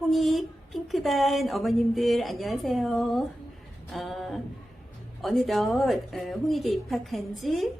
홍익 핑크반 어머님들 안녕하세요. 어, 어느덧 어, 홍익에 입학한 지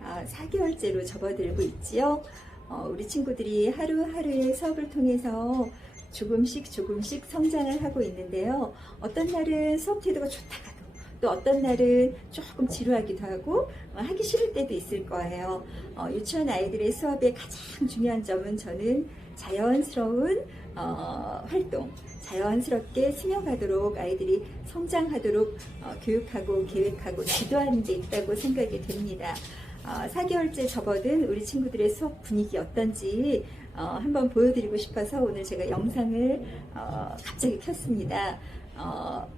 아, 4개월째로 접어들고 있지요. 어, 우리 친구들이 하루하루의 수업을 통해서 조금씩 조금씩 성장을 하고 있는데요. 어떤 날은 수업 태도가 좋다가도 또 어떤 날은 조금 지루하기도 하고 어, 하기 싫을 때도 있을 거예요. 어, 유치원 아이들의 수업의 가장 중요한 점은 저는 자연스러운 어, 활동, 자연스럽게 스며가도록 아이들이 성장하도록 어, 교육하고 계획하고 지도하는 데 있다고 생각이 됩니다. 어, 4개월째 접어든 우리 친구들의 수업 분위기 어떤지 어, 한번 보여드리고 싶어서 오늘 제가 영상을 어, 갑자기 켰습니다. 어,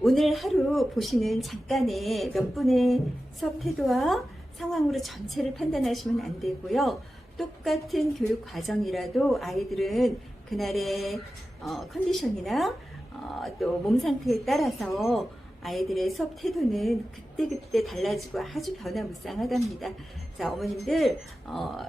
오늘 하루 보시는 잠깐의 몇 분의 수업 태도와 상황으로 전체를 판단하시면 안 되고요. 똑같은 교육 과정이라도 아이들은 그날의 어, 컨디션이나 어, 또몸 상태에 따라서 아이들의 수업 태도는 그때그때 달라지고 아주 변화무쌍하답니다. 자, 어머님들, 어,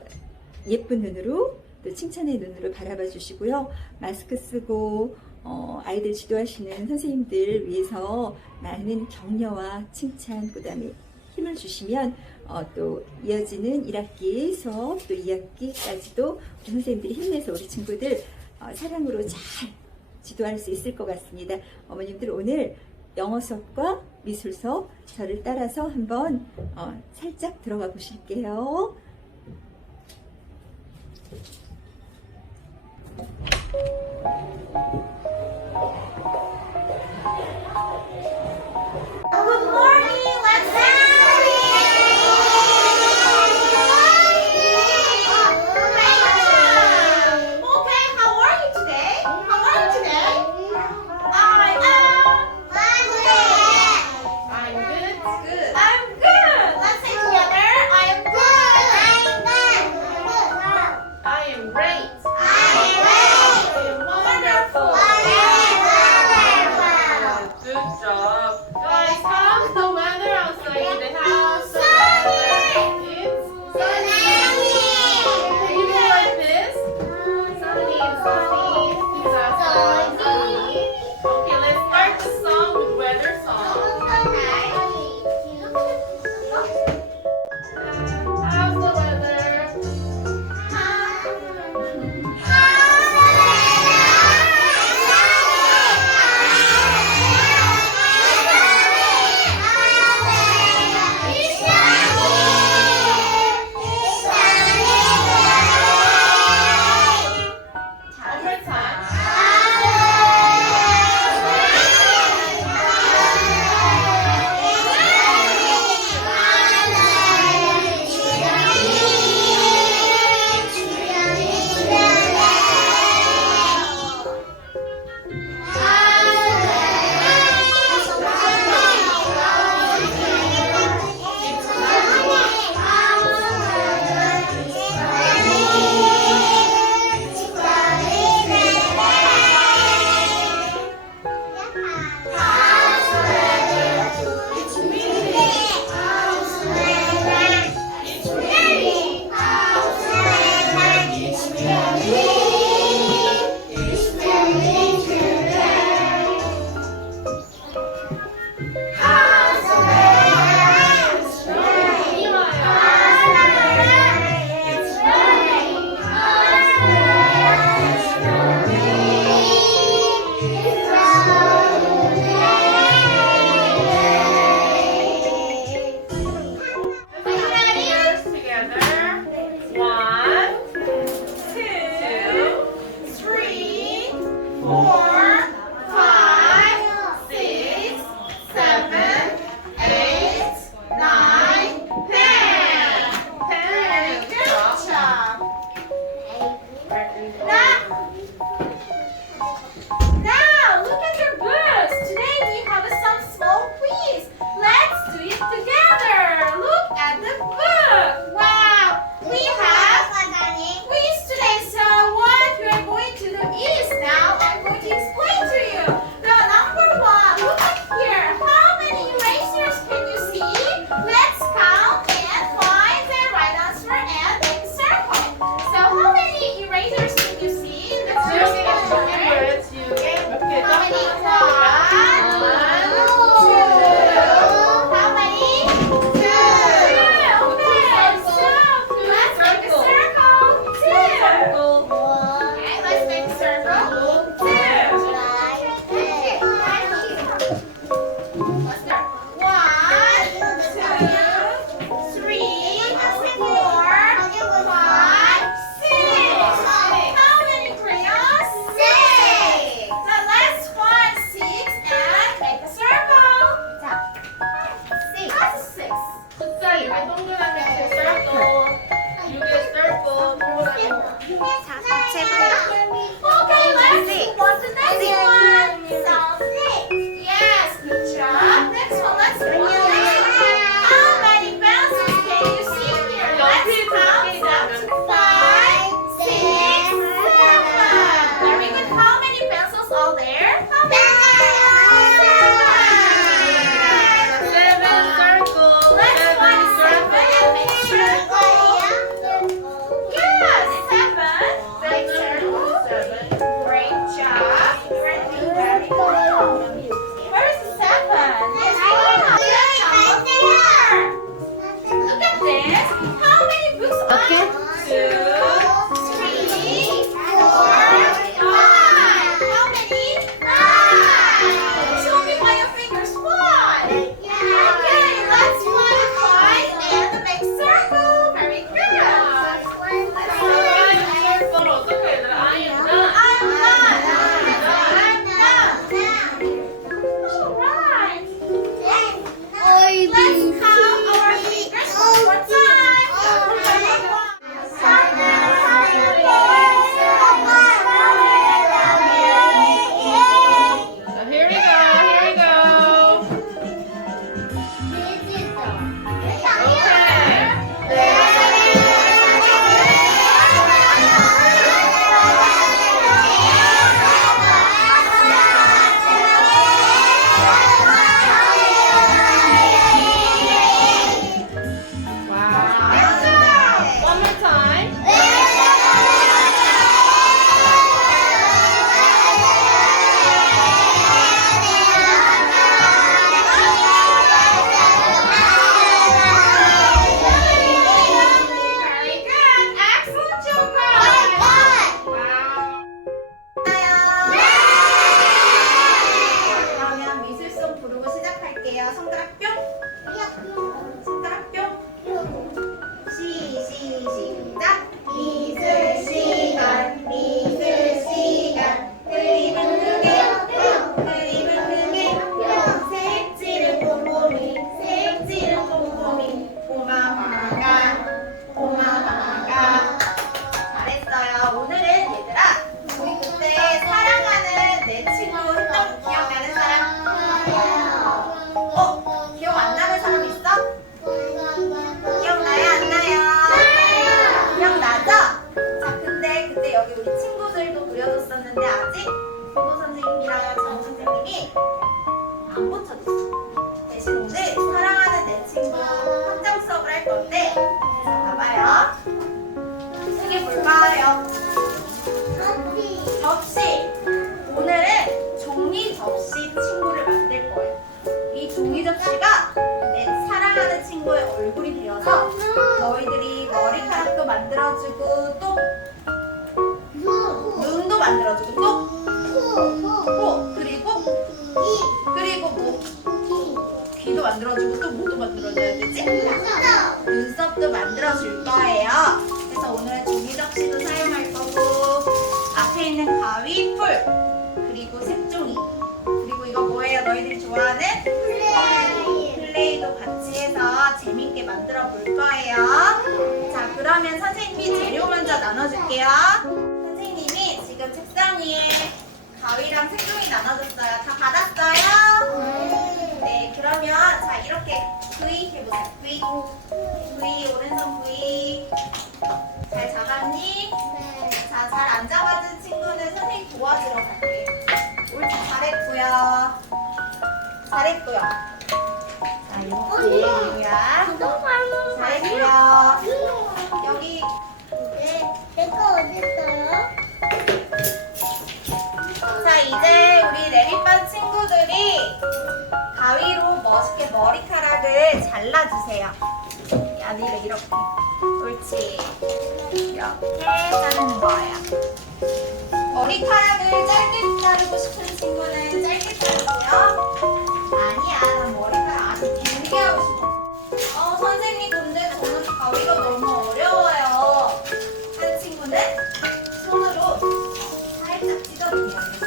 예쁜 눈으로 또 칭찬의 눈으로 바라봐 주시고요. 마스크 쓰고, 어, 아이들 지도하시는 선생님들 위해서 많은 격려와 칭찬, 그 다음에 힘을 주시면 어, 또 이어지는 1학기 수업 또 2학기까지도 우리 선생님들이 힘내서 우리 친구들 어, 사랑으로 잘 지도할 수 있을 것 같습니다. 어머님들 오늘 영어 수업과 미술 수업 저를 따라서 한번 어, 살짝 들어가 보실게요. 만들어주고 또? 눈도 만들어주고 또? 코, 그리고? 그리고 뭐? 귀도 만들어주고 또 뭐도 만들어줘야 되지? 눈썹도 만들어줄 거예요. 그래서 오늘은 종이 접시도 사용할 거고 앞에 있는 가위, 풀 그리고 색종이. 그리고 이거 뭐예요? 너희들이 좋아하는? 플레이 도 같이 해서 재밌게 만들어 볼 거예요. 자, 그러면 선생님이 재료 먼저 나눠줄게요. 선생님이 지금 책상 위에 가위랑 색종이 나눠줬어요. 다 받았어요? 네, 그러면 자 이렇게 V 해보세요. V, V 오른손 V. 잘 잡았니? 자, 잘 안 잡아준 친구는 선생님 도와주러 갈게요. 옳지, 잘했고요. 잘했고요. 유야. 잘했고요. 여기 자 이제 우리 내리반 친구들이 가위로 멋있게 머리카락을 잘라주세요. 아니를 이렇게. 옳지. 이렇게 자르는 거예요. 머리카락을 짧게 자르고 싶은 친구는 짧게 자르고요. 아니야, 난 머리카락 아주 길게 하고 싶어. 어, 선생님, 근데 저는 가위가 너무 어려워요. 한 친구는 손으로 살짝 찢어주면 지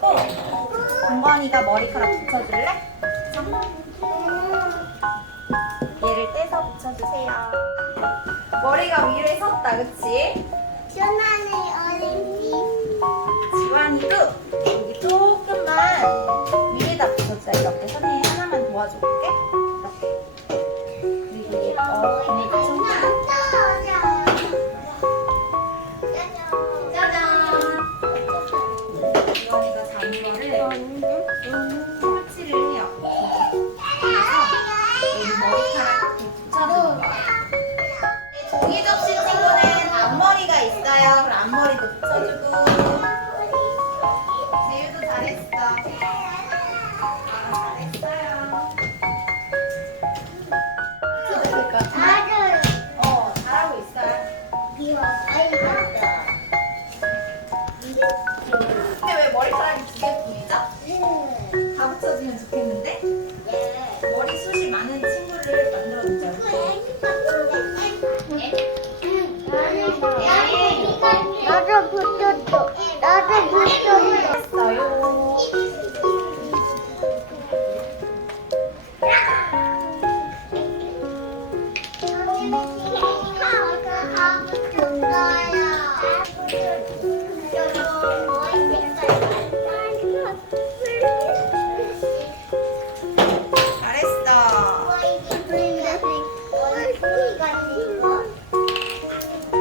가지고 강건이가 머리카락 붙여줄래? 얘를 떼서 붙여주세요. 머리가 위로 섰다, 그치? 시원하네, 어린이. 지완이도 여기 조금만 위에다 붙여주자. 이렇게 선생님 하나만 도와줄게.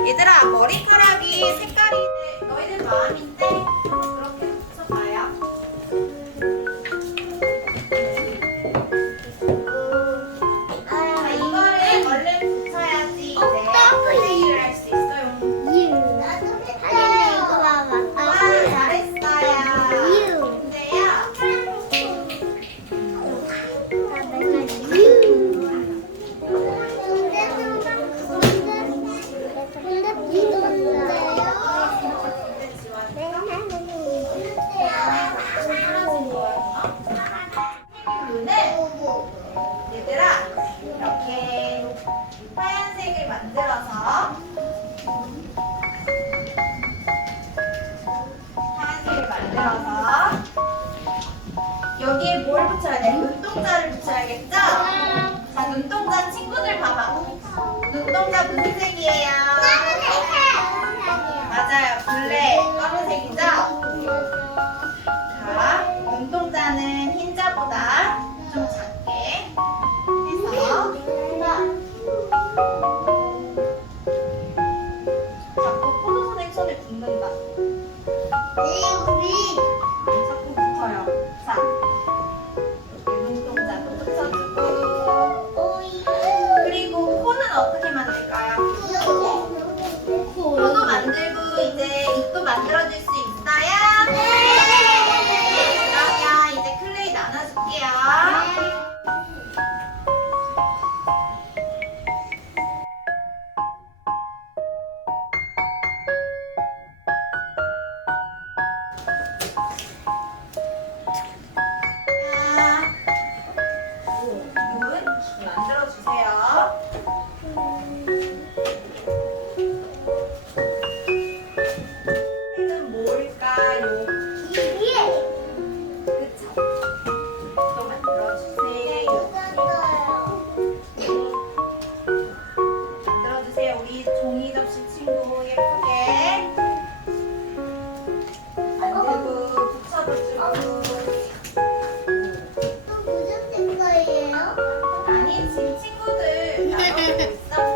얘들아 머리카락이 색깔이 너희들 마음인데 Yes.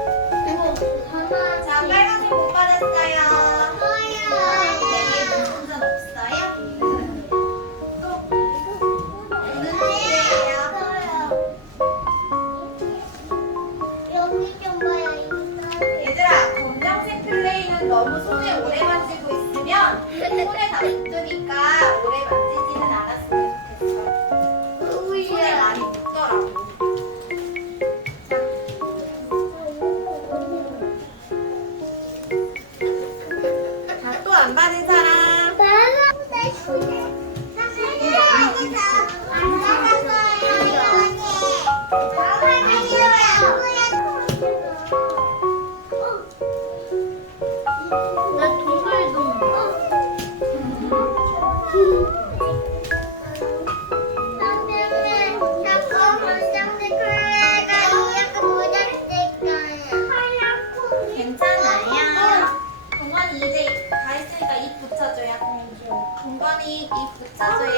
안 받은 사람? 나는 나 三岁